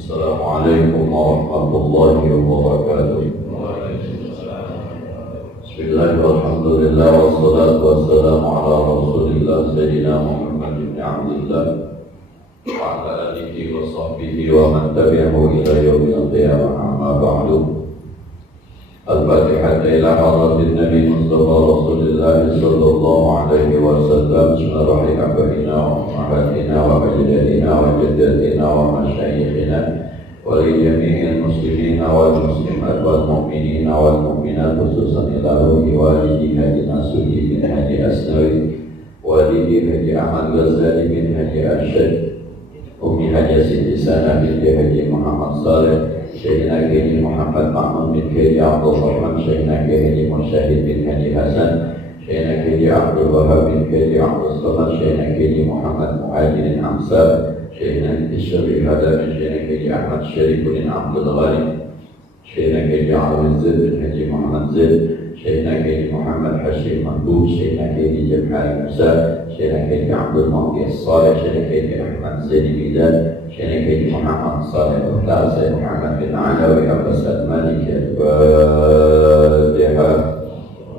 Assalamualaikum warahmatullahi wabarakatuh. Bismillahirrahmanirrahim. Wassalatu wassalamu ala Rasulillah Sayyidina Muhammad ibn Abdillah wa ala alihi wa sahbihi wa man tabi'ahu ila yaumil qiyamah. Amma ba'du. Al-Fatihah ila hadratin Nabi Mustafa Rasulillah sallallahu alaihi wasallam. Bismillahirrahmanirrahim. Wa abatina wa ajdadina wa jaddatina wa masyayikhina wa li jami'il muslimina wal muslimat wal mu'minina wal mu'minat, khususan ila ruhi walidi Haji Nasuhi bin Haji Asnawi, walidi Haji Ahmad Ghazali bin Haji Arsyad, Umi Haji Siti Sana binti Haji Muhammad Saleh, Syekhina Haji Muhammad Mahmud bin Haji Abdul Rahman, Syekhina Haji Musyahid bin Haji Hasan, Syekhina Haji Abdul Wahab bin Haji Abdul Samad, Syekhina Haji Muhammad Muhajirin Amsar, Syekhina Isyari Hada, Syekhina Haji Ahmad Syarifuddin Abdul Ghani, Syekhina Haji Alwi Zaid bin Haji Muhammad Zaid, Syekhina Haji Muhammad Hashim Mahbub, Syekhina Haji Jabhari Musa, Syekhina Haji Abdul Mahdi Saleh, Syekhina Haji Ahmad Zaini Bidan, Syekhina Haji Muhammad Saleh Muhtar, Syekh Muhammad bin Alawi Abbas Al-Malik. Al-Fatihah.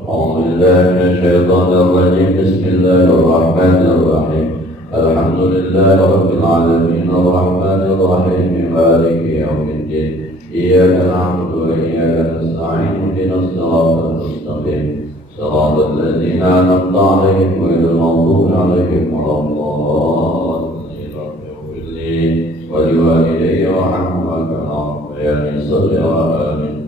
A'udzubillahi minasyaitonir rajim. Bismillahirrahmanirrahim. Alhamdulillahi rabbil alamin, arrahmanir rahim, maliki yaumiddin. Iyyaka na'budu wa iyyaka nasta'in. Ihdinas siratal mustaqim. Siratal ladzina an'amta 'alaihim ghairil maghdubi 'alaihim waladdallin. Wa liwalidayya warhamhuma kama rabbayani shaghira. Amin.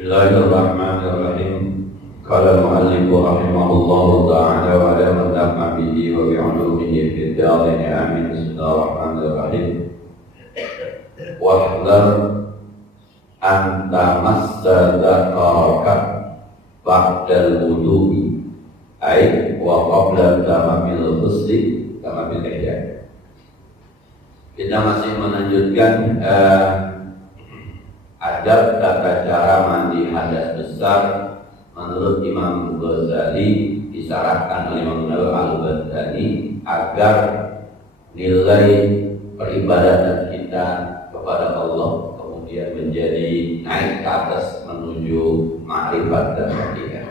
Bismillahirrahmanirrahim. Qala al-mu'allif rahimahullahu ta'ala wa la naf'a bihi wa bi'ulumihi fid darain. Amin. Bismillahirrahmanirrahim. Wahdhar an tamassa dzakaraka ba'dal wudu'i ay wa qabla tamamil ghusli kama bil ihya. Kita masih melanjutkan adab tata cara mandi hadas besar menurut Imam Ghazali, disyaratkan oleh Imam Al-Badani agar nilai peribadatan kita kepada Allah kemudian menjadi naik ke atas menuju ma'rifat dan hakikat.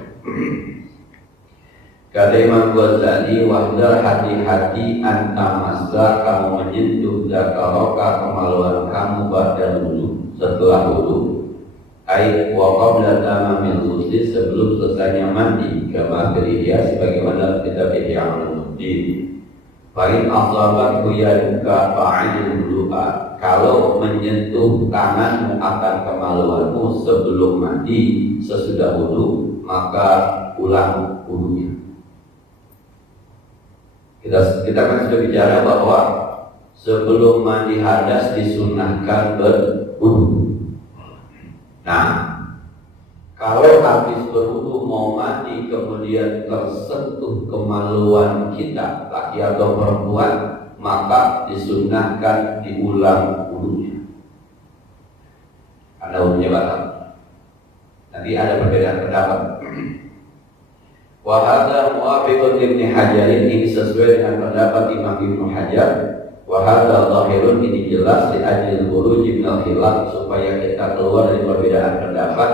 Kata Imam Ghazali, wahdar, hati-hati antamasa kamu menyentuh zakaroka kemaluan kamu ba'dal wudu, setelah wudu, ai wa qabla tamamil ghusli, sebelum selesainya mandi, kama fil sebagaimana kita Ihya Ulumuddin. Fa in asabat yaduka fa'idul wudu'a, kalau menyentuh tanganmu akan kemaluanmu sebelum mandi, sesudah wudu, maka ulang wudunya. Kita kan sudah bicara bahwa sebelum mandi hadas disunahkan berwudu. Nah, kalau habis berwudu mau mandi kemudian tersentuh kemaluan kita, laki atau perempuan, maka disunahkan diulang wudunya. Ada wudunya batal. Nanti ada perbedaan pendapat. Wa hadza muwafiqun Ibnu Hajar, ini sesuai dengan pendapat Imam Ibnu Hajar. Wa hadza zahirun, ini jelas li ajil khuruj min al-khilaf, supaya kita keluar dari perbedaan pendapat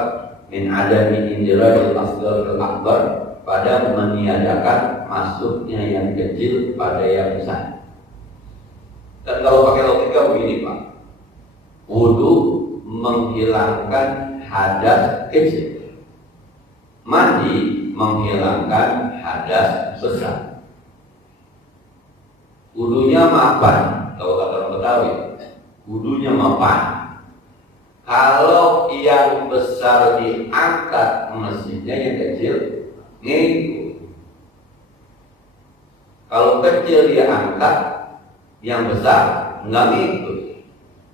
min adami indirajil asghar fil akbar, pada meniadakan masuknya yang kecil pada yang besar. Dan kalau pakai logika begini Pak, wudu menghilangkan hadas kecil, mandi menghilangkan hadas besar. Wudunya mapan, kalau kata orang Betawi, wudunya mapan. Kalau yang besar diangkat, mestinya yang kecil ngikut. Kalau kecil diangkat, yang besar nggak ngikut.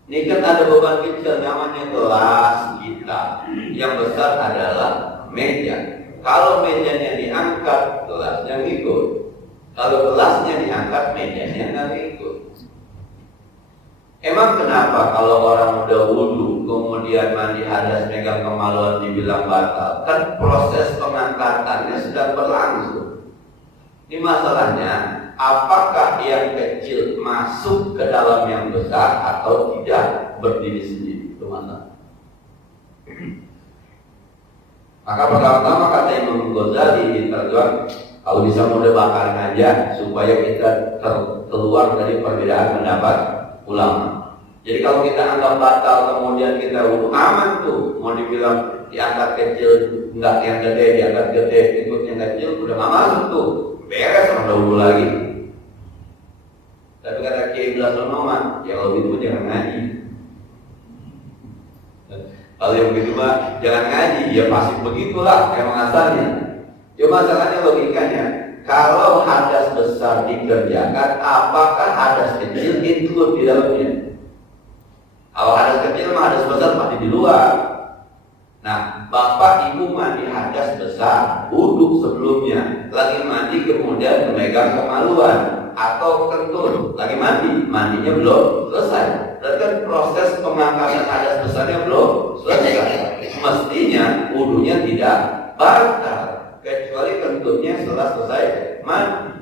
Ini kan ada beban kecil, namanya gelas kita. Yang besar adalah meja. Kalau mejanya diangkat, gelasnya ngikut. Kalau gelasnya diangkat, mejanya nggak ngikut. Emang kenapa kalau orang udah wudu kemudian mandi hadas megang kemaluan dibilang batal? Kan proses pengangkatannya sedang berlangsung. Ini masalahnya, apakah yang kecil masuk ke dalam yang besar atau tidak, berdiri sendiri, itu masalah. Maka pertama-tama kata Imam Ghazali di terjemah, kalau bisa mode bakarin aja supaya kita keluar dari perbedaan pendapat ulama. Jadi kalau kita anggap batal kemudian kita wudu, aman tuh. Mau dibilang diangkat kecil, enggak yang gede, diangkat gede, ikut yang kecil, udah nggak masuk tuh. Beres sama wudu lagi. Tapi kata Kiai Iblas Ronoman, ya kalau gitu jangan ngaji. Kalau yang begitu mah jangan ngaji, ya pasti begitulah emang asalnya. Cuma masalahnya logikanya, kalau hadas besar dikerjakan, apakah hadas kecil include di dalamnya? Kalau hadas kecil mah hadas besar pasti di luar. Nah, bapak ibu mandi hadas besar, wudhu sebelumnya, lagi mandi kemudian memegang kemaluan atau kentut, lagi mandi, mandinya belum selesai. Berarti kan proses pengangkatan hadas besarnya belum selesai. Mestinya wudhunya tidak batal kecuali kentutnya setelah selesai mandi.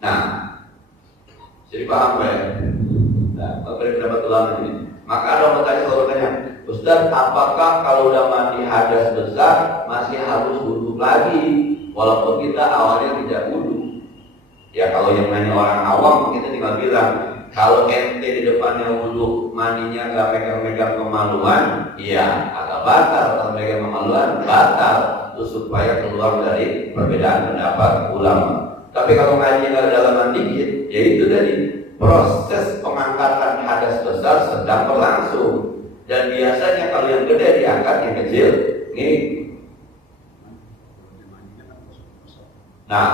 Nah, jadi paham ya? Nah, kalau pendapat ulama ini, maka ada orang bertanya, Ustaz, apakah kalau udah mandi hadas besar masih harus wudhu lagi, walaupun kita awalnya tidak wudhu? Ya kalau yang nanya orang awam, kita tinggal bilang, kalau ente di depannya wudhu, mandinya nggak megang-megang kemaluan, iya agak batal. Kalau megang kemaluan, batal. Itu supaya keluar dari perbedaan pendapat ulama. Tapi kalau ngaji nggak dalaman dikit, ya itu tadi proses pengangkatan hadas besar sedang berlangsung. Dan biasanya kalau yang gede diangkat, yang kecil nih. Nah,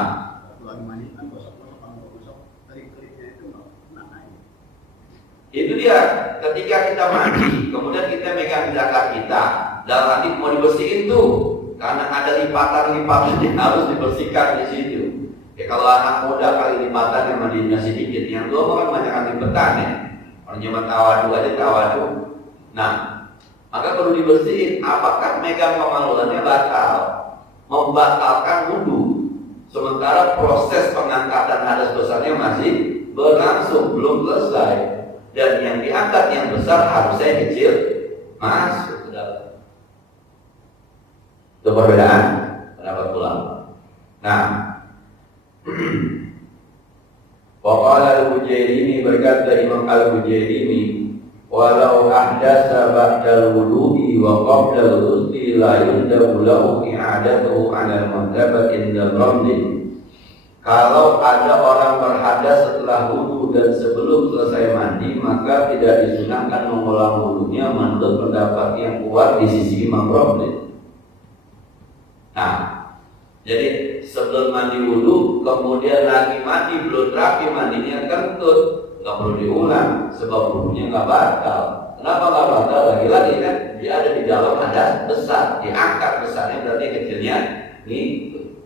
itu dia, ketika kita mandi, kemudian kita megang zakat kita, dalam hati mau dibersihin tuh, karena ada lipatan-lipatan yang harus dibersihkan di situ. Ya kalau anak muda kali lipatan yang mandinya sedikit, yang dua kan banyak lipetan ya. Kalau zaman tawadu aja tawadu. Nah, maka perlu dibersihin. Apakah megang kemaluannya batal, membatalkan wudhu, sementara proses pengangkatan hadas besarnya masih berlangsung, belum selesai. Dan yang diangkat yang besar harusnya yang kecil masuk ke dalam. Itu perbedaan pendapat ulama. Nah, Waqala al-Bujairimi, berkata Imam al-Bujairimi, walau ahdasa ba'dal wudu'i wa qabla al-ghusli la yundabu lahu i'adatuhu 'ala al-madhabat inda ramli. Kalau ada orang berhadas setelah wudhu dan sebelum selesai mandi, maka tidak disunahkan mengulang wudhunya menurut pendapat yang kuat di sisi Imam Ramli. Nah, jadi sebelum mandi wudhu, kemudian lagi mandi, belum terakhir mandinya kentut, nggak perlu diulang, sebab wudhunya nggak batal. Kenapa nggak batal? Lagi-lagi kan dia ada di dalam hadas besar, diangkat besarnya berarti kecilnya gitu.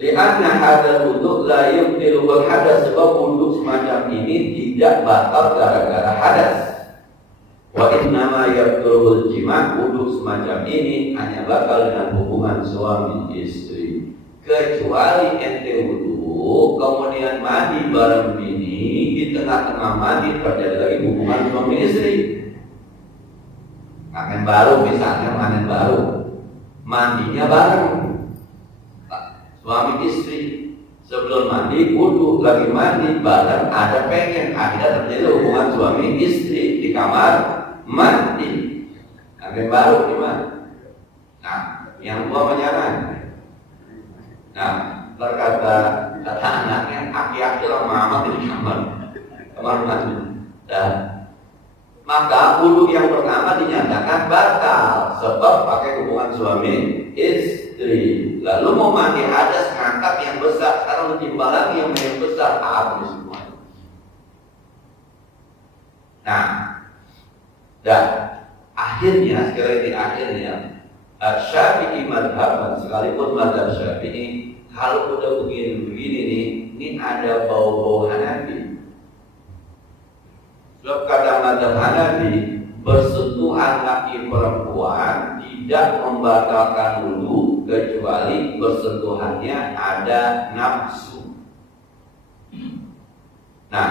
Lihatnya hadal wudhu la yubtilul hadas, sebab wudhu semacam ini tidak batal gara-gara hadas. Wa innama yabtulul jima', wudhu semacam ini hanya batal dengan hubungan suami istri. Kecuali ente wudhu kemudian mandi bareng bini, di tengah-tengah mandi terjadi lagi hubungan suami istri. Pengantin baru misalnya, pengantin baru mandinya bareng suami istri, sebelum mandi wudhu, lagi mandi bareng, ada pengen, akhirnya terjadi hubungan suami istri di kamar mandi. Pengantin baru gimana? Nah, yang tua jangan. Nah, berkata anaknya, aki-aki lama amat di kamar mandi. Dan maka wudhu yang pertama dinyatakan batal sebab pakai hubungan suami istri. Lalu mau mandi hadas, ngangkat yang besar, sekarang ditimbal lagi yang besar, habis semua. Nah, dan akhirnya, sekali di akhirnya, Syafi'i madhaban, sekalipun madhab Syafi'i, kalau udah begini-begini nih, ini ada bau-bau Hanafi. Sebab kata madhab Hanafi, bersentuhan laki perempuan tidak membatalkan wudu kecuali bersentuhannya ada nafsu. Nah,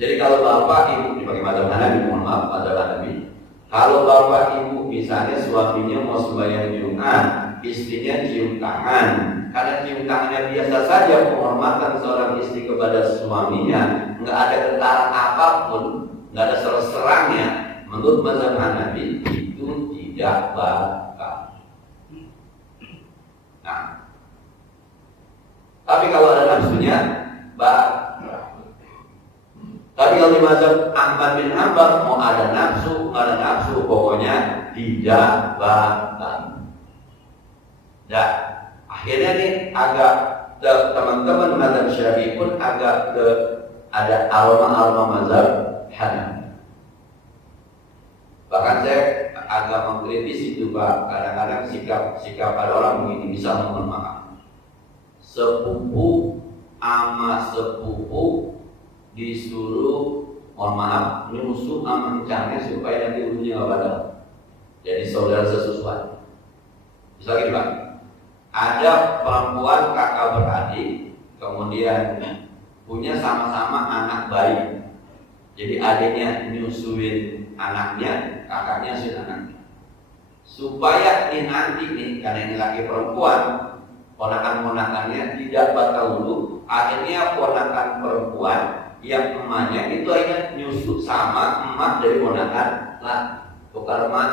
jadi kalau bapak ibu dipakai mazhab Hanafi, mohon maaf mazhab Hanafi. Kalau bapak ibu misalnya suaminya mau sembahyang Jumat, istrinya cium tangan, karena cium tangannya biasa saja penghormatan seorang istri kepada suaminya, nggak ada getaran apapun, nggak ada serang-serangnya. Menurut mazhab Hanafi itu tidak batal. Nah, tapi kalau ada nafsunya, batal. Tapi kalau di mazhab Ahmad bin Hanbal mau ada nafsu, nggak ada nafsu, pokoknya tidak batal. Nah, akhirnya nih agak teman-teman mazhab Syafi'i pun agak ada aroma mazhab Hanafi. Bahkan saya agak mengkritisi itu Pak, kadang-kadang sikap ada orang begini, bisa mohon maaf. Sepupu ama sepupu disuruh mohon maaf nyusu sama kencangnya supaya nanti ulunya nggak batal. Jadi saudara sesusuan. Misalnya Pak, ada perempuan kakak beradik, kemudian punya sama-sama anak bayi. Jadi adiknya nyusuin anaknya, kakaknya nyusuin anaknya. Supaya ini nanti nih, karena ini laki perempuan, ponakan-ponakannya tidak batal wudu, akhirnya ponakan perempuan yang emaknya itu akhirnya nyusu sama emak dari ponakan laki, tukar emak,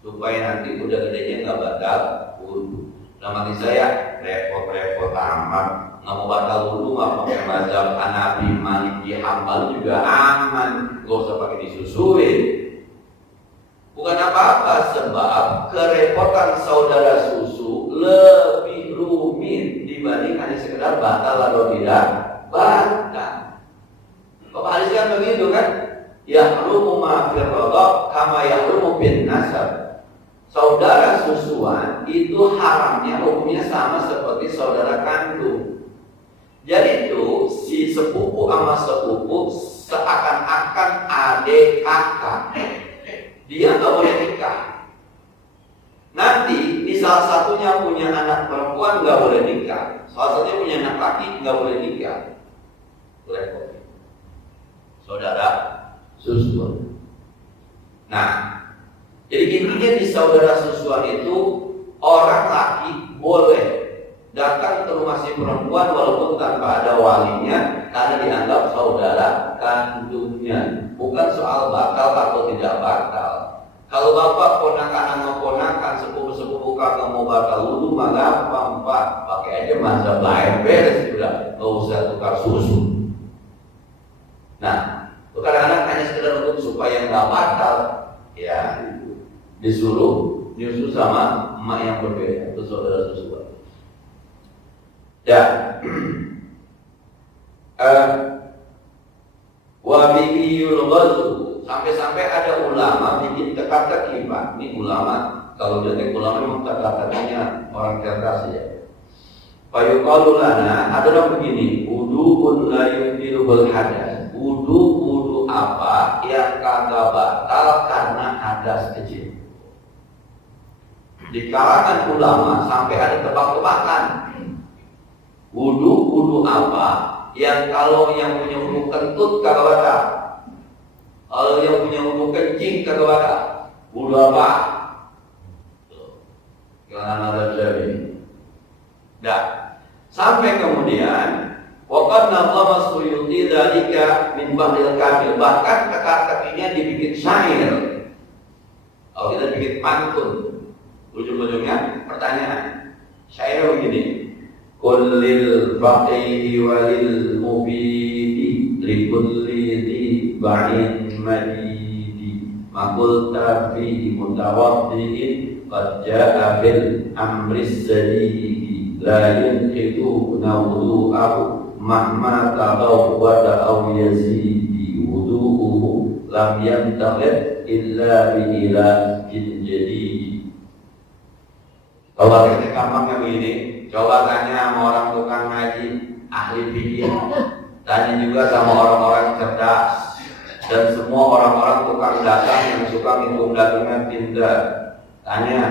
supaya nanti udah gedenya nggak batal wudu. Nah maksud saya repot-repot amat, nggak mau batal wudu nggak pakai mazhab Hanafi, Maliki, Hambal juga aman, nggak usah pakai disusuin. Bukan apa-apa, sebab kerepotan saudara susu lebih rumit dibanding hanya sekedar batal atau tidak batal. Bapak hadis kan begitu kan? Yahrumu ma fil radha kama yahrumu bin nasab. Saudara susuan itu haramnya hukumnya sama seperti saudara kandung. Jadi itu si sepupu sama sepupu seakan-akan adik kakak. Dia nggak boleh nikah. Nanti di salah satunya punya anak perempuan nggak boleh nikah, salah satunya punya anak laki nggak boleh nikah. Repot. Saudara susuan. Nah, jadi intinya di saudara susuan itu orang laki boleh datang ke rumah si perempuan walaupun tanpa ada walinya karena dianggap saudara kandungnya. Bukan soal batal atau tidak batal. Kalau bapak ponakan sama ponakan sepupu-sepupu kakak mau batal wudu mah gampang Pak, pakai aja mazhab lain beres sudah, nggak usah tukar susu. Nah, kadang-kadang hanya sekedar untuk supaya nggak batal, ya disuruh nyusu sama emak yang berbeda, itu saudara susuan. Ya, wabihi yulghazu, sampai-sampai ada ulama bikin teka-teki Pak. Ini ulama, kalau jadi ulama memang teka-tekinya orang cerdas ya. Fayuqalu lana, adalah begini, wudu'un la yubtilul hadas. Wudu apa yang kagak batal karena hadas kecil. Di kalangan ulama sampai ada tebak-tebakan. Wudu apa yang kalau yang punya wudu kentut kagak batal, kalau yang punya wudu kencing kagak batal. Wudu apa? Jangan ada jadi. Dah. Sampai kemudian waqad nazama Suyuti dzalika min Bahril Kamil, bahkan teka-tekinya dibikin syair. Kalau kita bikin pantun, ujung-ujungnya pertanyaan. Syair begini: kullil faqihi walil mubidi likulli di ba'in madidi maqulta fi mutawaddiin qad ja'a bil amris sadidi la yunqidu nawdu'ahu mahma tadawwada aw yazidi wudu'uhu lam yantaqid illa bi ilajin jadidi. Kalau kita gampangnya begini, coba tanya sama orang tukang ngaji, ahli fikih, tanya juga sama orang-orang cerdas. Dan semua orang-orang tukang dagang yang suka ngitung dagangan tinta, tanya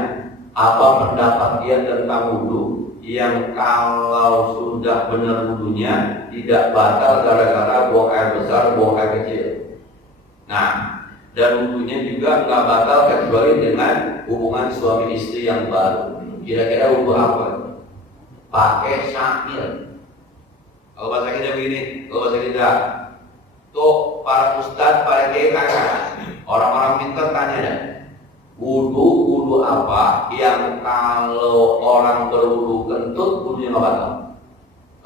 apa pendapat dia tentang wudhu yang kalau sudah benar wudhunya tidak batal gara-gara buang air besar, buang air kecil. Nah, dan wudhunya juga nggak batal kecuali dengan hubungan suami istri yang baru. Kira-kira wudhu apa? Pakai syamil. Kalau bahasa kita begini, kalau bahasa kita tuh para ustadz, para kiai orang-orang pintar tanya dah, wudhu apa yang kalau orang berwudhu kentut wudhunya nggak batal,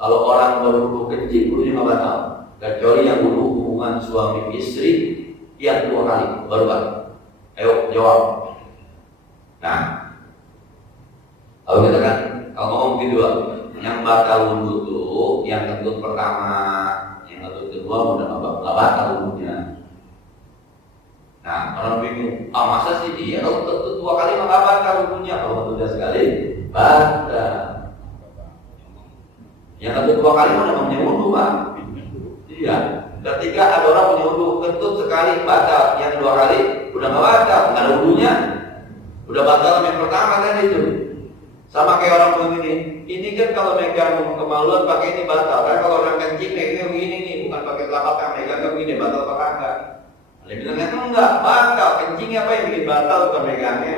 kalau orang berwudhu kecil wudhunya nggak batal, kecuali yang wudhu hubungan suami istri yang 2 kali baru batal. Ayo jawab. Nah, kalau kita kan kalau ngomong gitu, yang batal wudhu tuh yang kentut pertama, yang kentut kedua udah nggak batal wudhunya. Nah, orang bingung, masa sih dia kalau kentut 2 kali nggak batal wudhunya, kalau kentutnya sekali batal. Yang kentut 2 kali mana namanya wudhu, Pak? Iya. Ketika ada orang punya wudhu kentut sekali batal, yang 2 kali udah nggak batal, nggak ada wudhunya, udah batal yang pertama kan itu. Sama kayak orang begini, ini kan kalau megang kemaluan pakai ini batal, karena kalau orang kencing megangnya begini nih, bukan pakai telapak yang megangnya begini, batal apa enggak? Dia bilangnya enggak, batal. Kencingnya apa yang bikin batal, bukan megangnya.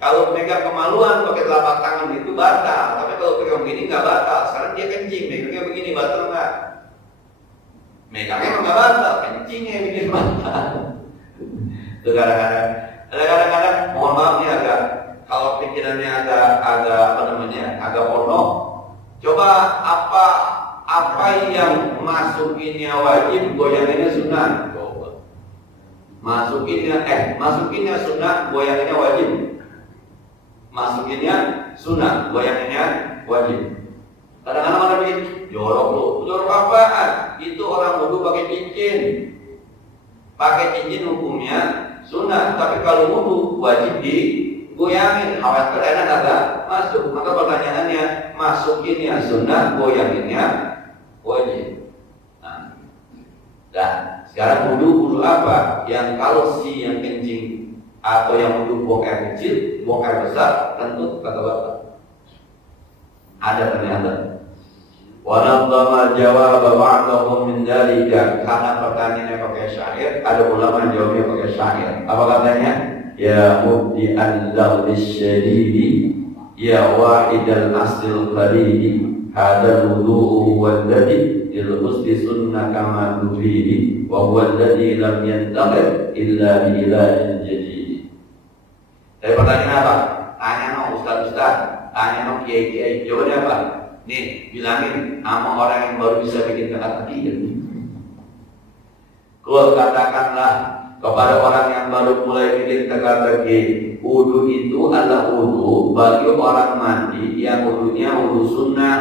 Kalau megang kemaluan pakai telapak tangan itu batal, tapi kalau pegang begini enggak batal. Sekarang dia kencing, megangnya begini, batal enggak? Megangnya emang enggak batal, kencingnya yang bikin batal. Itu kadang-kadang mohon maaf nih agak, kalau pikirannya agak pondok, coba apa yang masukinnya wajib, goyanginnya sunnah. Coba masukinnya sunnah, goyanginnya wajib. Masukinnya sunnah, goyanginnya wajib. Kadang-kadang ada begini, jorok apaan? Itu orang wudu pakai cincin. Pakai cincin hukumnya sunnah, tapi kalau wudu wajib goyangin, khawatir enak agak masuk. Maka pertanyaannya, masukinnya sunnah, goyanginnya wajib. Nah, sekarang wudu apa? Yang kalau si yang kencing atau yang wudu buang air kecil, buang air besar, tentu kata bapak ada ternyata. Wanadzama jawab ba'dahum min dalika, karena pertanyaannya pakai syair, ada ulama jawabnya pakai syair. Apa katanya? Ya mubdi'an zaghdis syadidi, ya wahidal aslil qaridi, hadal wudu'u walladhi ilhusdi sunnah kama nubidi, wa walladhi lam yantaqid illa bi ilahin jadidi. Dari pertanyaan apa? Tanya no ustaz-ustaz, tanya no kiai-kiai, jawabnya apa? Nih, bilangin sama orang yang baru bisa bikin kata-kata. Kalau katakanlah kepada orang yang baru mulai bikin teka-teki, wudu itu adalah wudu bagi orang mandi yang wudunya wudu sunnah,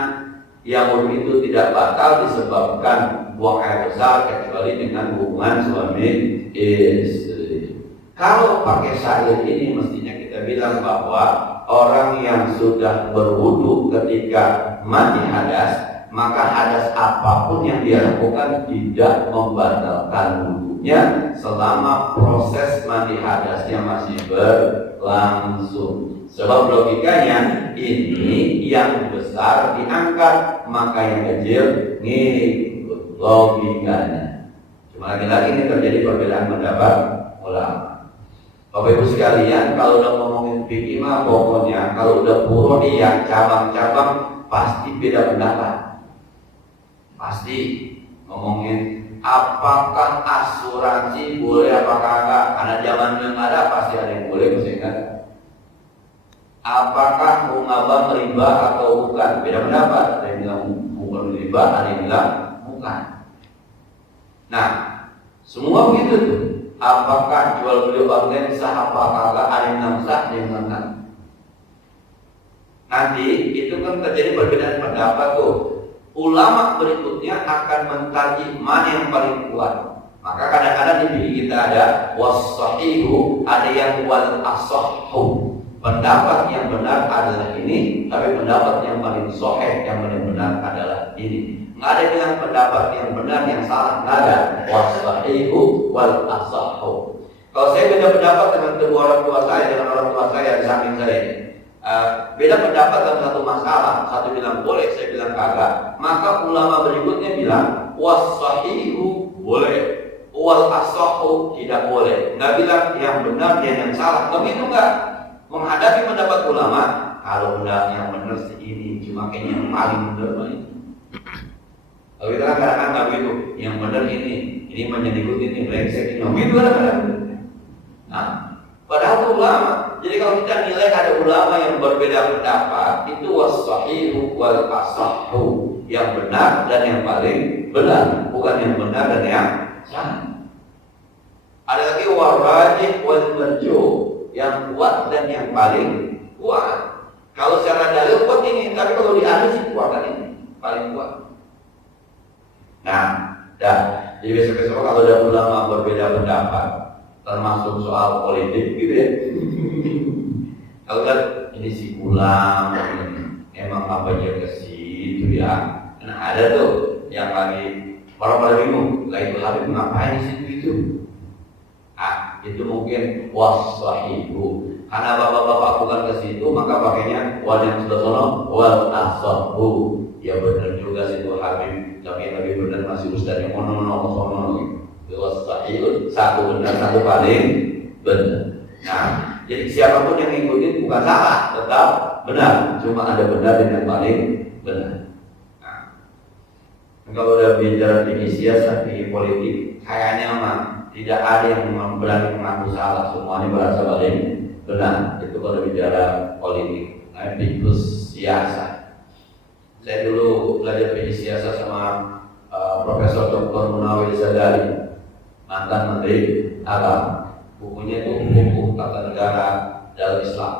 yang wudu itu tidak batal disebabkan buang air besar kecuali dengan hubungan suami istri. Kalau pakai syair ini mestinya kita bilang bahwa orang yang sudah berwudu ketika mandi hadas, maka hadas apapun yang dia lakukan tidak membatalkan wudunya selama proses mandi hadasnya masih berlangsung. Sebab logikanya ini yang besar diangkat, maka yang kecil ngikut logikanya. Cuma lagi-lagi ini terjadi perbedaan pendapat ulama. Bapak Ibu sekalian, kalau udah ngomongin fikih mah pokoknya kalau udah furu'iyah, cabang-cabang pasti beda pendapat. Pasti ngomongin apakah asuransi boleh apakah enggak, karena zaman yang ada pasti ada yang boleh, pasti enggak. Apakah bunga bank riba atau bukan, beda pendapat. Ada yang bilang bukan riba, ada yang bilang bukan. Nah, semua begitu tuh. Apakah jual beli online sah apa kagak, ada yang bilang sah, ada yang bilang enggak. Nanti itu kan terjadi perbedaan pendapat tuh. Ulama berikutnya akan mentaji mana yang paling kuat. Maka kadang-kadang di diri kita ada was-sahihu, ada yang wal asahhu. Pendapat yang benar adalah ini, tapi pendapat yang paling sahih, yang paling benar adalah ini. Nggak ada yang pendapat yang benar, yang salah, nggak ada. Was-sahihu wal-asahhu. Kalau saya beda pendapat dengan kedua orang tua saya, dengan orang tua saya di samping saya ini, beda pendapat dalam satu masalah, satu bilang boleh, saya bilang kagak, maka ulama berikutnya bilang was-sahihu boleh, wal-asahhu tidak boleh. Nggak bilang yang benar dan yang salah. Begitu nggak? Menghadapi pendapat ulama, kalau benar yang benar ini, cuma kayaknya yang paling benar itu. Kalau kita kadang-kadang nggak begitu, yang benar ini menyedikut ini, brengsek ini, begitu kadang-kadang. Nah, padahal itu ulama. Jadi kalau kita nilai ada ulama yang berbeda pendapat, itu was-sahihu wal-asahhu, yang benar dan yang paling benar, bukan yang benar dan yang salah. Ada lagi warajih wal-marjuh, yang kuat dan yang paling kuat. Kalau secara dalil kuat ini, tapi kalau di ahli sih kuatan ini paling kuat. Nah, jadi besok-besok kalau ada ulama berbeda pendapat, termasuk soal politik gitu ya. Kalau kan ini si ulama ini emang apa aja ke situ ya. Nah ada tuh yang lagi orang pada bingung, lah itu Habib ngapain di situ itu? Itu mungkin was-sahihu. Karena bapak-bapak bukan ke situ, maka pakainya wal yang sudah sono wal asahhu. Ya benar juga sih itu Habib, tapi yang lebih benar masih ustaz yang mono-mono sono gitu. Was-sahihu, satu benar, satu paling benar. Nah, jadi siapapun yang ngikutin bukan salah, tetap benar. Cuma ada benar dan yang paling benar. Nah, kalau udah bicara fikih siasat, fikih politik, kayaknya mah tidak ada yang berani mengaku salah. Semuanya berasa paling benar. Itu kalau bicara politik. Nah, fikih siasat. Saya dulu belajar fikih siasat sama Profesor Dr. Munawir Zadari, mantan Menteri Agama. Bukunya itu buku tata negara dalam Islam.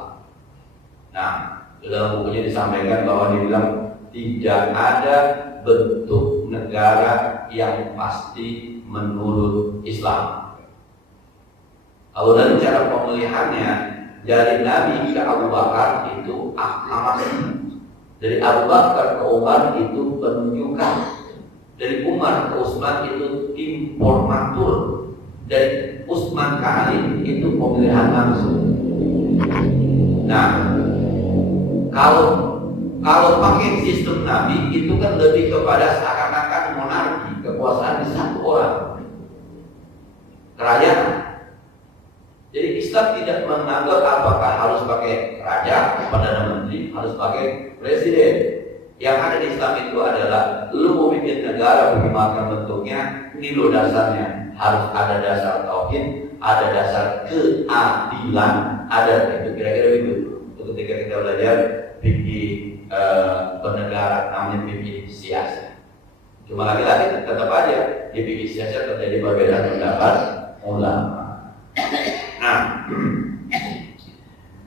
Nah, dalam bukunya disampaikan bahwa dibilang tidak ada bentuk negara yang pasti menurut Islam. Kalau dari cara pemilihannya dari Nabi ke Abu Bakar itu aklamasi. Dari Abu Bakar ke Umar itu penunjukan. Dari Umar ke Utsman itu informatur. Dari Utsman ke Ali itu pemilihan langsung. Nah, kalau pakai sistem Nabi itu kan lebih kepada seakan-akan monarki, kekuasaan di satu orang, kerajaan. Jadi Islam tidak menganggap apakah harus pakai raja, perdana menteri, harus pakai presiden. Yang ada di Islam itu adalah lu mau bikin negara bagaimana bentuknya, ini lo dasarnya. Harus ada dasar tauhid, ada dasar keadilan, ada itu kira-kira begitu. Ketika kita belajar fikih bernegara, namanya fikih siasat. Cuma lagi-lagi tetap aja di fikih siasat terjadi perbedaan pendapat ulama. Nah,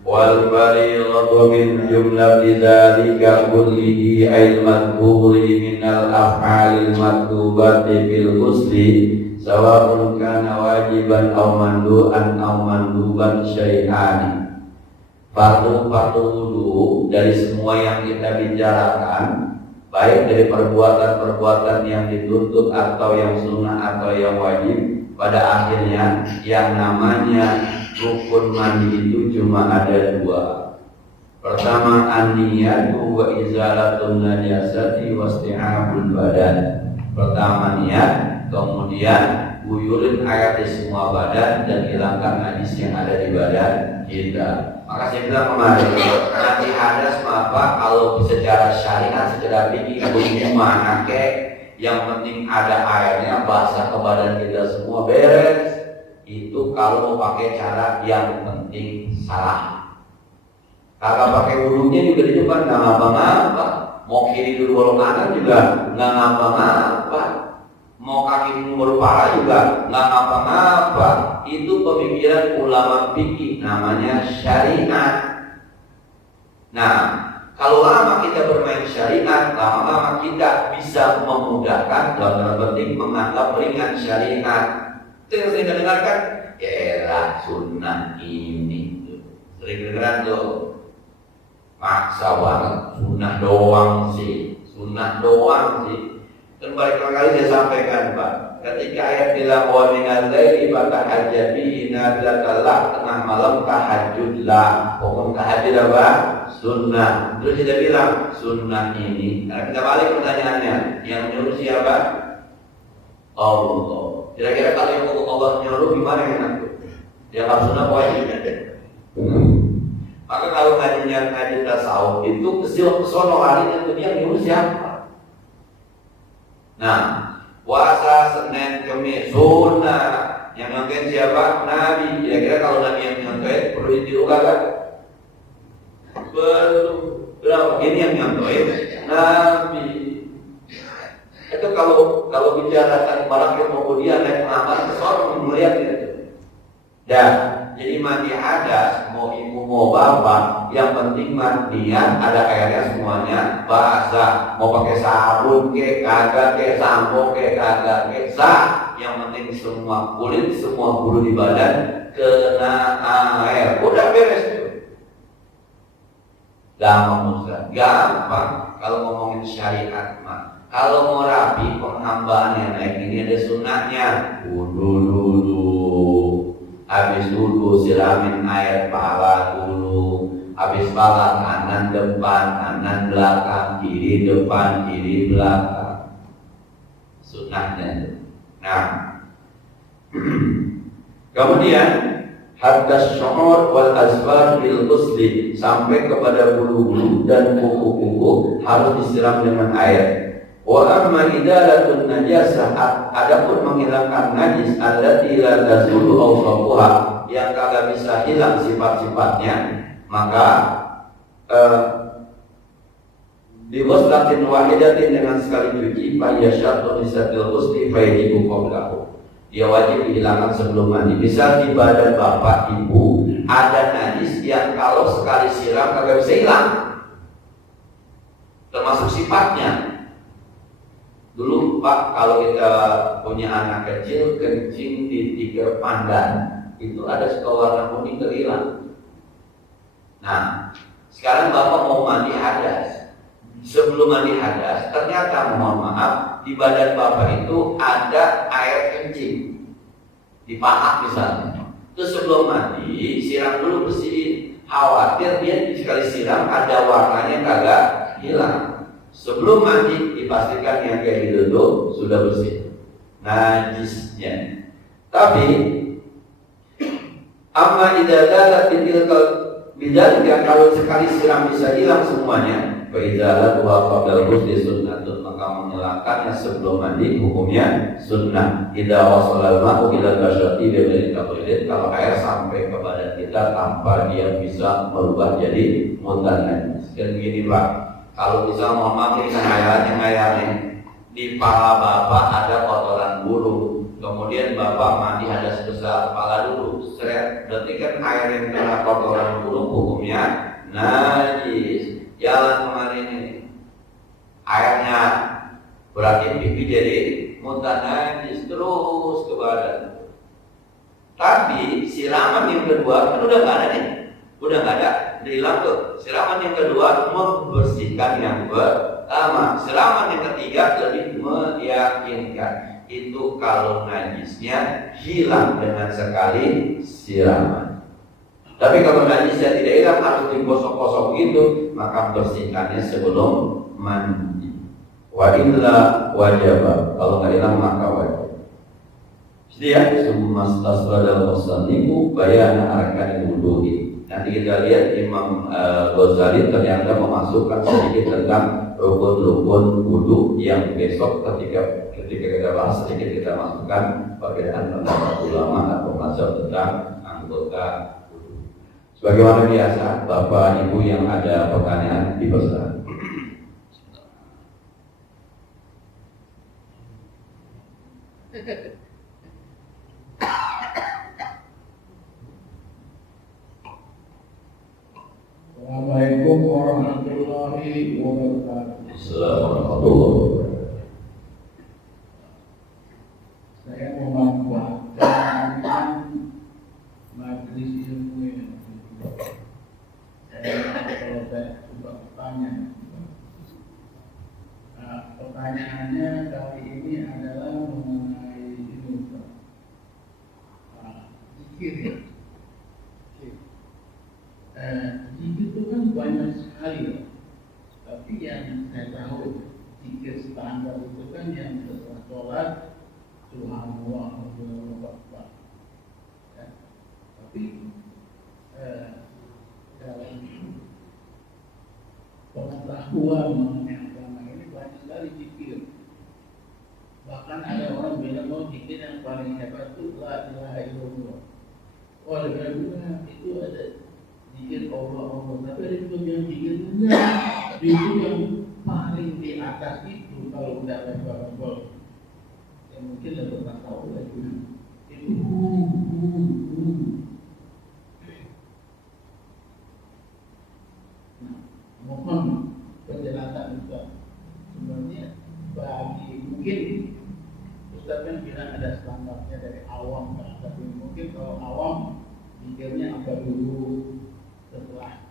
wal fariidatu min jumlati dzalika kullihi al-madhkuri min al-af'alil maktubati bil husli sawa'un kana wajiban aw mandu'an aw manduban syai'ani. Fardu wudu dari semua yang kita bicarakan, baik dari perbuatan-perbuatan yang dituntut atau yang sunnah atau yang wajib, pada akhirnya yang namanya rukun mandi itu cuma ada dua. Pertama, an-niyatu wa izalatun najasati wa isti'abul badan. Pertama niat, kemudian guyurin air di semua badan dan hilangkan najis yang ada di badan kita. Maka saya bilang kemarin, nanti hadas apa kalau secara syariat, secara fikih gimana kek? Yang penting ada airnya, basah ke badan kita semua beres. Itu kalau mau pakai cara yang penting salah. Kagak pakai wudhunya juga di depan nggak ngapa-ngapa. Mau kiri dulu kalau kanan juga nggak ngapa-ngapa. Mau kaki dulu baru paha juga nggak ngapa-ngapa. Itu pemikiran ulama fikih, namanya syariat. Nah, kalau lama kita bermain syariat, lama-lama kita bisa memudahkan dalam penting menganggap ringan syariat. Itu yang sering dengarkan, ya sunnah ini, sering dengar tuh, maksa banget, sunnah doang sih. Dan berkali-kali saya sampaikan Pak, ketika ayat bilang wa minal laili fatahajjat bihi nafilatallah, tengah malam tahajudlah. Hukum tahajud apa? Sunnah. Terus kita bilang sunnah ini. Karena kita balik pertanyaannya, yang menyuruh siapa? Allah. Kira-kira kalau yang hukum Allah menyuruh gimana yang nanti? Yang harus sunnah wajib. Maka kalau ngaji tasawuf itu kesono larinya itu dia menyuruh siapa? Nah, puasa Senin Kamis sunnah, yang nyontohin siapa? Nabi. Kira-kira kalau Nabi yang nyontohin perlu ditiru kagak? Belum. Berapa? Ini yang nyontohin Nabi. Itu kalau bicara tentang barang yang kemudian naik pengamal, seseorang melihat itu. Dan jadi mandi hadas, mau ibu mau bapak, yang penting mandian ada airnya semuanya basah. Mau pakai sabun ke kagak, ke sampo ke kagak, ke sah. Yang penting semua kulit, semua bulu di badan kena air. Udah beres itu. Gampang Ustaz, gampang kalau ngomongin syariat mah. Kalau mau rapi penghambaan yang naik ini ada sunnahnya. Wudu dulu. Habis wudu siramin air pala dulu. Habis pala kanan depan, kanan belakang, kiri depan, kiri belakang. Sunnahnya. Nah, kemudian hatta syu'ur wal azfar bil ghusli, sampai kepada bulu-bulu dan kuku-kuku harus disiram dengan air. Wa amma idalatun najasah, adapun menghilangkan najis allati la tazulu awsafuha, yang kagak bisa hilang sifat-sifatnya, maka biwaslatin wahidatin, dengan sekali cuci, fa yasyatu lisatil ghusli fa yajibu qablahu, dia wajib dihilangkan sebelum mandi. Misal di badan bapak ibu ada najis yang kalau sekali siram kagak bisa hilang, termasuk sifatnya. Dulu Pak, kalau kita punya anak kecil kencing di tiga pandan, itu ada suka warna kuning terhilang. Nah, sekarang bapak mau mandi hadas. Sebelum mandi hadas, ternyata mohon maaf, di badan bapak itu ada air kencing, di paha misalnya. Terus sebelum mandi, siram dulu bersihin. Khawatir dia sekali siram ada warnanya kagak hilang. Sebelum mandi dipastikan yang kayak gitu tuh sudah bersih najisnya. Tapi amma idza dalat tilkal bidzalika, kalau sekali siram bisa hilang semuanya, fa idza wa qabla ghusli sunnatun, maka menghilangkannya sebelum mandi hukumnya sunnah. Idza wasala al-ma'u ila basyati bi ghairi taqlid, kalau air sampai ke badan kita tanpa dia bisa merubah jadi mutan najis. Dan begini Pak, kalau bisa mohon maaf ini ngayalnya di pala bapak ada kotoran burung, kemudian bapak mandi ada sebesar kepala dulu, seret, berarti kan air yang kena kotoran burung hukumnya najis. Jalan kemarin ini airnya berarti pipi jadi mutan najis terus ke badan. Tapi siraman yang kedua kan udah nggak ada nih, udah nggak ada, hilang tuh. Siraman yang kedua membersihkan yang pertama. Siraman yang ketiga lebih meyakinkan. Itu kalau najisnya hilang dengan sekali siraman. Tapi kalau najisnya tidak hilang, harus digosok-gosok gitu, maka bersihkannya sebelum mandi. Wa illa wajib, kalau nggak hilang maka wajib. Jadi sumastaswadal musanifu bayana arkanil wudu'i. Nanti kita lihat Imam Ghazali ternyata memasukkan sedikit tentang rukun-rukun wudu yang besok ketika kita bahas sedikit kita masukkan perbedaan pendapat ulama atau mazhab tentang anggota wudu. Sebagaimana biasa, Bapak Ibu yang ada pertanyaan dipersilakan. Assalamualaikum warahmatullahi wabarakatuh. Assalamualaikum. Saya memanfaatkan majelis ilmu ini. Kalau saya coba tanya. Nah, pertanyaannya kali Zikir itu kan banyak sekali ya. Tapi yang saya tahu zikir standar itu kan yang setelah sholat Subhanallah Allahu Akbar. Ya. Tapi dalam pengetahuan mengenai agama ini banyak sekali zikir. Bahkan ada orang bilang zikir yang paling hebat itu la ilaha illallah. Oleh karena itu ada zikir Allah. Tapi ada juga yang zikir itu yang paling di atas itu kalau udah level yang mungkin lebih tahu lagi itu mohon penjelasan Ustaz. Sebenarnya bagi mungkin Ustaz kan bilang ada standarnya dari awam ke atas. Mungkin kalau awam zikirnya apa dulu, setelah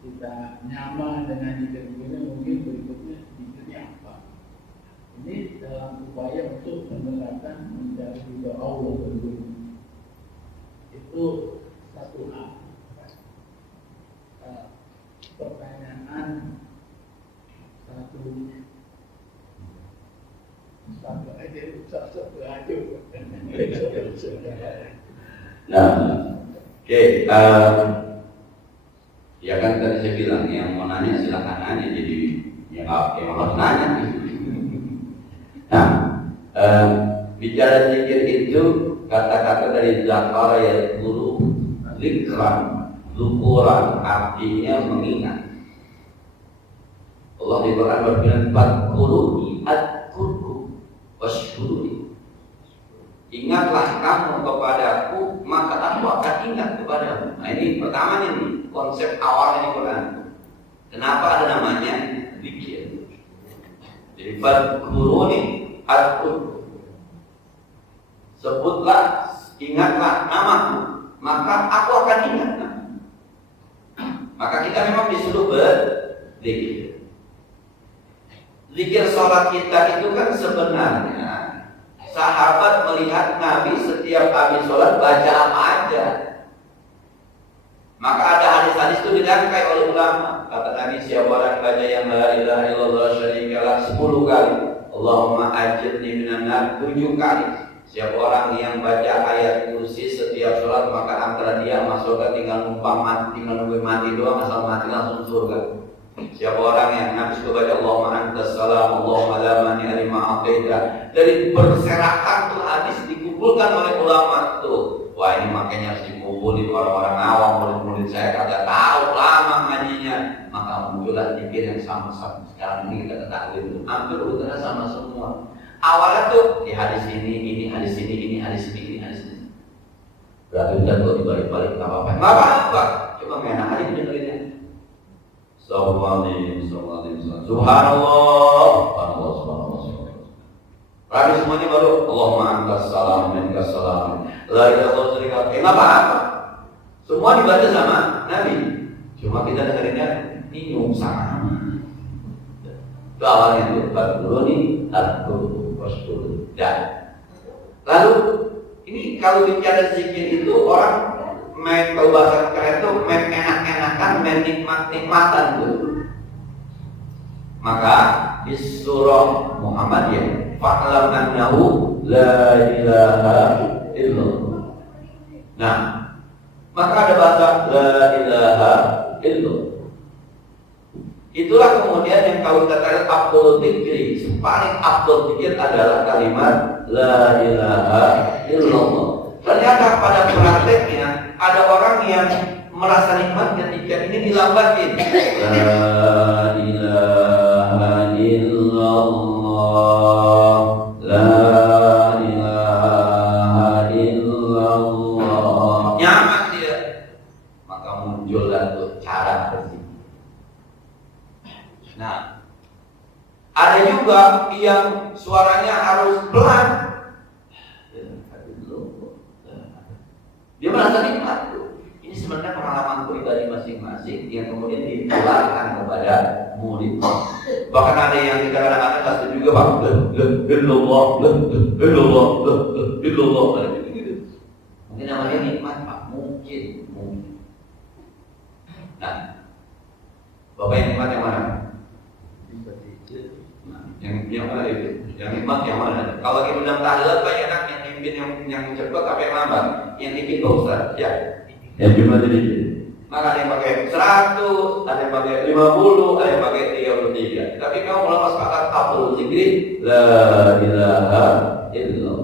kita nyaman dengan zikir-zikirnya mungkin berikutnya zikirnya apa. Ini dalam upaya untuk menerapkan mencari ridha Allah dulu. Itu satu hal. Pertanyaan satu aja. Nah, oke, ya kan tadi saya bilang yang mau nanya silakan nanya, jadi yang harus nanya. Nah, bicara zikir itu kata-kata dari zakara ya guru zikran. Zukuran artinya mengingat. Allah di Quran berfirman, "Fadkuruni adkurkum washkuruni." Ingatlah kamu kepadaku, maka aku akan ingat kepadamu. Nah ini pertama nih konsep awalnya di Quran. Kenapa ada namanya zikir? Jadi fadkuruni adkurkum. Sebutlah, ingatlah namaku, maka aku akan ingat. Maka kita memang disuruh berzikir. Zikir sholat kita itu kan sebenarnya sahabat melihat Nabi setiap habis sholat baca apa aja. Maka ada hadis-hadis itu dirangkai oleh ulama. Kata Nabi, siapa orang baca yang la ilaha illallah syarikalah 10 kali, Allahumma ajirni minan nar 7 kali. Siapa orang yang baca ayat kursi setiap sholat, maka antara dia masuk surga tinggal numpang mati, tinggal nunggu mati doang, asal mati langsung surga. Siapa orang yang habis baca Allahumma antas salam, Allahumma la mani'a lima a'taita, dari berserakan tuh hadis dikumpulkan oleh ulama tuh. Wah ini makanya harus dikumpulin orang-orang awam, murid-murid saya kagak tahu lama ngajinya. Maka muncullah zikir yang sama-sama. Sekarang ini kita ketahui hampir udah sama semua. Awalnya tuh di hadis ini hadis ini hadis ini. Berarti udah kok dibalik-balik nggak apa-apa. Cuma enak aja dengerinnya. Subhanallah. Berarti semuanya baru Allahumma antas salam minkas salam. La ilaha illallah. Nggak apa-apa. Semua dibaca sama Nabi. Cuma kita dengerinnya bingung sama. Itu awalnya tuh dulu nih dan lalu ini kalau bicara zikir itu orang main, kalau bahasa keren itu main enak-enakan, main nikmat-nikmatan tuh. Maka di surah Muhammadiyah fa'lam annahu la ilaha illallah. Nah, maka ada bahasa la ilaha illallah. Itulah kemudian yang kalau kita tarik afdhul dzikri, paling afdhul dzikir adalah kalimat la ilaha illallah. Ternyata pada prakteknya ada orang yang merasa nikmat ketika ini dilambatin. La ilaha illallah, la ilaha illallah. Nyaman dia. Maka muncullah tuh cara berzikir. Nah, ada juga yang suaranya harus pelan. Dia merasa nikmat tuh. Ini sebenarnya pengalaman pribadi masing-masing yang kemudian ditularkan kepada murid. Bahkan ada yang kita kadang-kadang kasih juga bang, illallah, gitu. Mungkin namanya nikmat pak. mungkin. Nah, Bapak yang nikmat yang mana? Yang mana itu? Yang nikmat yang mana? Kalau kita bilang tahlilan banyak kan yang mimpin yang cepat apa yang lambat? Yang mimpin Pak Ustaz, ya. Yang cuma sedikit. Maka ada yang pakai 100, ada yang pakai 50, ada yang pakai 33. Tapi kamu ulama sepakat Abdul Zikri la ilaha illallah.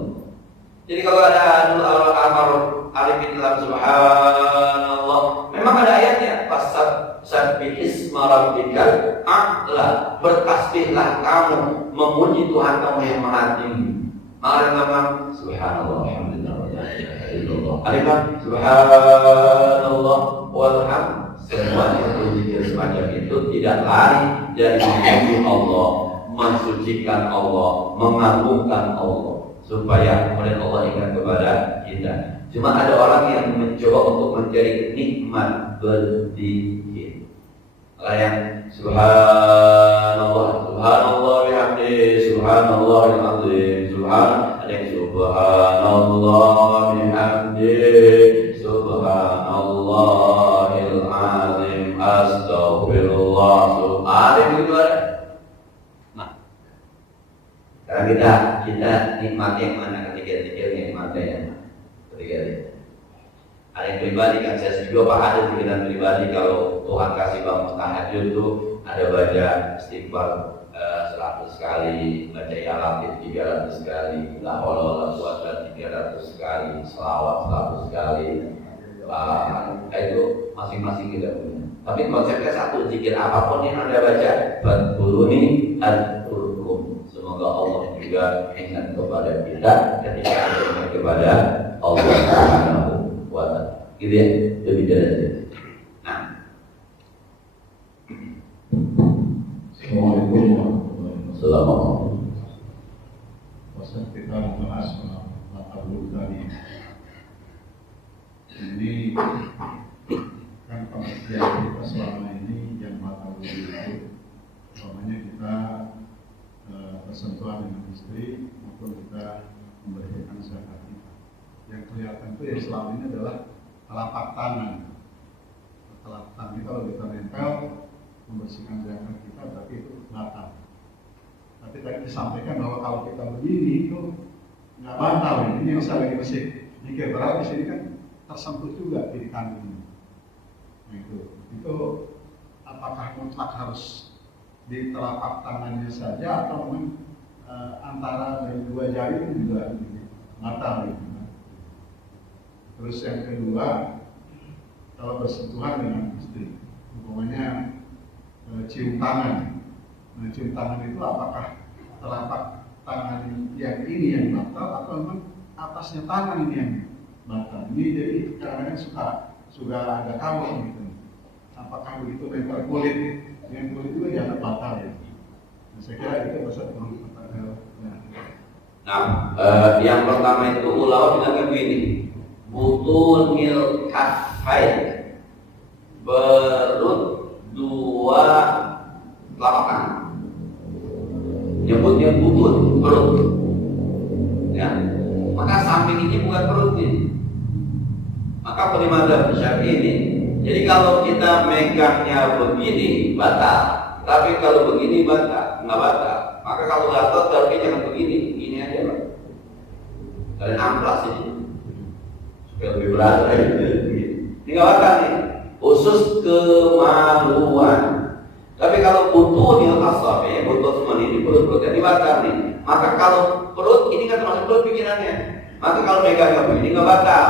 Jadi kalau ada al-amar arifin dalam subhanallah, memang ada ayatnya. Fasabbih isma rabbikal a'la. Bertasbihlah kamu memuji Tuhan kamu yang maha tinggi. Maka dengan subhanallah alhamdulillah wa la ilaha illallah. Alifah subhanallah walhamd. Semuanya berzikir semacam itu tidak lari dari memuji Allah, mensucikan Allah, mengagungkan Allah, supaya kemudian Allah ingat kepada kita. Cuma ada orang yang mencoba untuk mencari nikmat berzikir. Ada yang subhanallah, subhanallah bihamdi, subhanallahil azim, ada yang subhanallah bihamdi, subhanallahil azim, astaghfirullah, ada yang begitu ada. Nah, sekarang kita nikmati yang mana ketika nikmatnya yang mana? Ketika ada yang pribadi kan, saya juga Pak ada pikiran pribadi kalau Tuhan kasih bangun tahajud itu ada baca istighfar 100 kali, baca ya latif 300 kali, la haula wala quwwata 300 kali, selawat 100 kali. Itu masing-masing kita punya. Tapi konsepnya satu, zikir apapun yang Anda baca, fadkuruni adkurkum. Semoga Allah juga ingat kepada kita ketika Anda ingat kepada Allah Subhanahu wa ta'ala. Gitu ya, lebih dari. Nah. Assalamualaikum warahmatullahi Assalamualaikum. wabarakatuh. Kita membahas tatabur tadi. Ini kan pengertian kita selama ini yang tatabur itu, umpamanya kita bersentuhan dengan istri maupun kita membersihkan zakat kita. Yang kelihatan itu yang selama ini adalah telapak tangan. Telapak tangan ini kalau kita nempel membersihkan zakat kita, tapi itu batal. Tapi tadi disampaikan bahwa kalau kita begini itu nggak batal. Ini yang saya lagi masih mikir, berarti di sini kan tersentuh juga di tangan ini. Nah, itu apakah mutlak harus di telapak tangannya saja atau memang antara dari dua jari itu juga batal gitu. Terus yang kedua, kalau bersentuhan dengan istri, umpamanya cium tangan. Nah, cium tangan itu apakah telapak tangan yang ini yang batal atau memang atasnya tangan ini yang batal? Ini jadi kadang-kadang suka ada kawal gitu. Apakah begitu nempel kulit? Dengan kulit juga dianggap batal ya? Nah, saya kira itu besar perlu pertanyaan. Nah, yang pertama itu ulama bilang begini, butunil kafain, perut dua telapak tangan. Nyebutnya butun, perut. Ya, maka samping ini bukan perut ini. Maka pelimazhab Syafi'i ini, jadi kalau kita megangnya begini batal, tapi kalau begini batal, nggak batal. Maka kalau gatot tapi jangan begini, ini aja Pak. Kalian amplas ini, supaya lebih berat lagi. Ini nggak batal nih, khusus kemaluan. Tapi kalau butuh yang asal ya, butuh semua ini perut yang dibatal nih. Maka kalau perut ini kan termasuk perut pikirannya. Maka kalau megangnya begini nggak batal.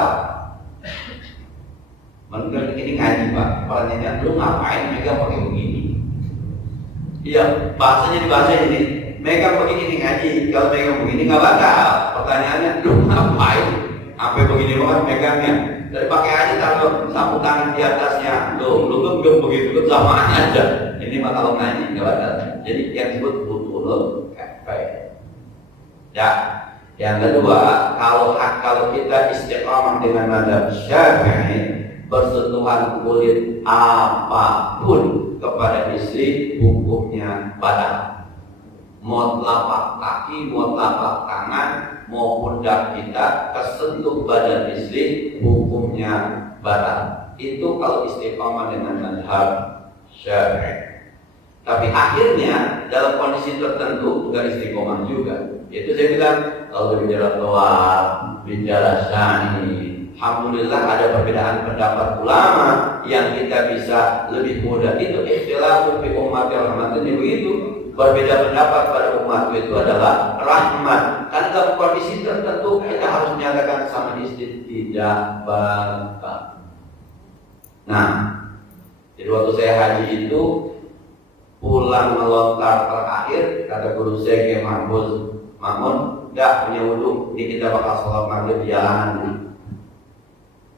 Menurut ini ngaji Pak, pertanyaannya lu ngapain megang pakai begini? Iya, bahasanya di bahasa ini. Megang begini nih ngaji, kalau megang begini nggak batal. Pertanyaannya, lu ngapain? Sampai begini banget megangnya. Dari pakai aja taruh sapu tangan di atasnya. Lu genggam begitu kan sama aja. Ini mah kalau ngaji nggak batal. Jadi yang disebut butuh kafe. Ya, yang kedua, kalau kita istiqamah dengan mazhab Syafi'i, bersentuhan kulit apapun kepada istri hukumnya batal. Mau telapak kaki, mau telapak tangan, mau pundak kita tersentuh badan istri hukumnya batal. Itu kalau istiqomah dengan mazhab Syafi'i. Tapi akhirnya dalam kondisi tertentu juga istiqomah juga. Itu saya bilang kalau bicara tawaf, bicara syani, alhamdulillah ada perbedaan pendapat ulama yang kita bisa lebih mudah. Itu ikhtilafu fi ummati rahmatin, begitu. Berbeda pendapat pada umat itu adalah rahmat. Karena dalam kondisi tertentu kita harus menyatakan sama istri tidak batal. Nah, jadi waktu saya haji itu pulang melontar terakhir, kata guru saya Kiai Mahmud Mamun, enggak punya wudhu, ini kita bakal sholat maghrib di jalanan nih.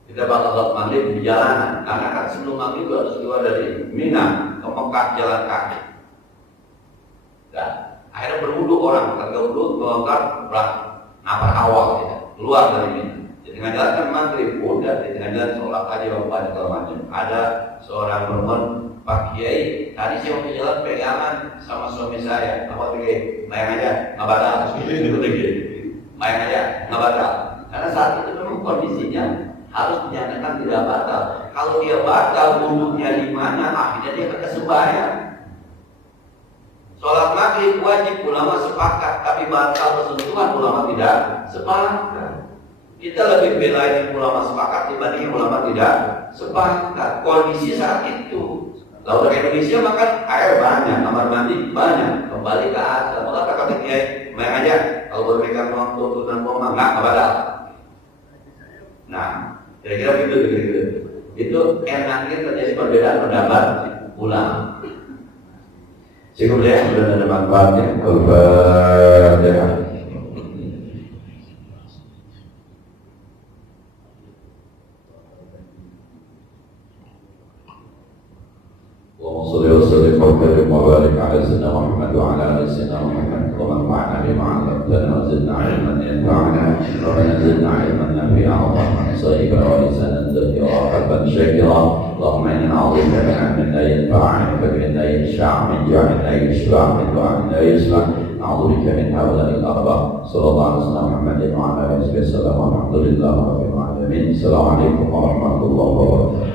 Kita bakal sholat maghrib di jalanan, karena kan sebelum maghrib harus keluar dari Mina ke Mekah jalan kaki. Dan akhirnya berwudhu orang, kagak wudhu melontar nafas awal kita keluar dari Mina. Di tengah jalan kan maghrib, udah di tengah jalan sholat aja bapak segala macam. Ada seorang perempuan, Pak Kiai, tadi saya waktu jalan pegangan sama suami saya. Apa tuh Kiai? Bayang aja, nggak batal. Bayang aja, nggak batal. Karena saat itu memang kondisinya harus dinyatakan tidak batal. Kalau dia batal, wudhunya di mana? Akhirnya dia kagak sembahyang. Sholat maghrib wajib, ulama sepakat, tapi batal bersentuhan ulama tidak sepakat. Kita lebih belain ulama sepakat dibanding ulama tidak sepakat. Kondisi saat itu. Lalu dari Indonesia makan air banyak, kamar mandi banyak, kembali ke asal. Maka kata Kiai, main aja. Kalau berpegang tuntunan rumah nggak batal. Nah, kira-kira begitu. Itu enaknya terjadi perbedaan pendapat ulama. Cukup ya, sudah ada manfaatnya. Al-Fatihah. اللهم صل وسلم وبارك وبارك على سيدنا محمد وعلى ال سيدنا محمد وانفعنا بما علمتنا وزدنا علما ينفعنا ربنا زدنا علما نافعا وفهما صيبا ولسانا ذكرا وقلبا شاكرا اللهم انا نعوذ بك من علم لا ينفع وعلم لا يشفع من جهل لا يشفع من دعاء لا يسمع نعوذ بك من هؤلاء الاربع صلى الله عليه وسلم محمد وعلى اله وصحبه وسلم والحمد لله رب العالمين. السلام عليكم ورحمه الله وبركاته.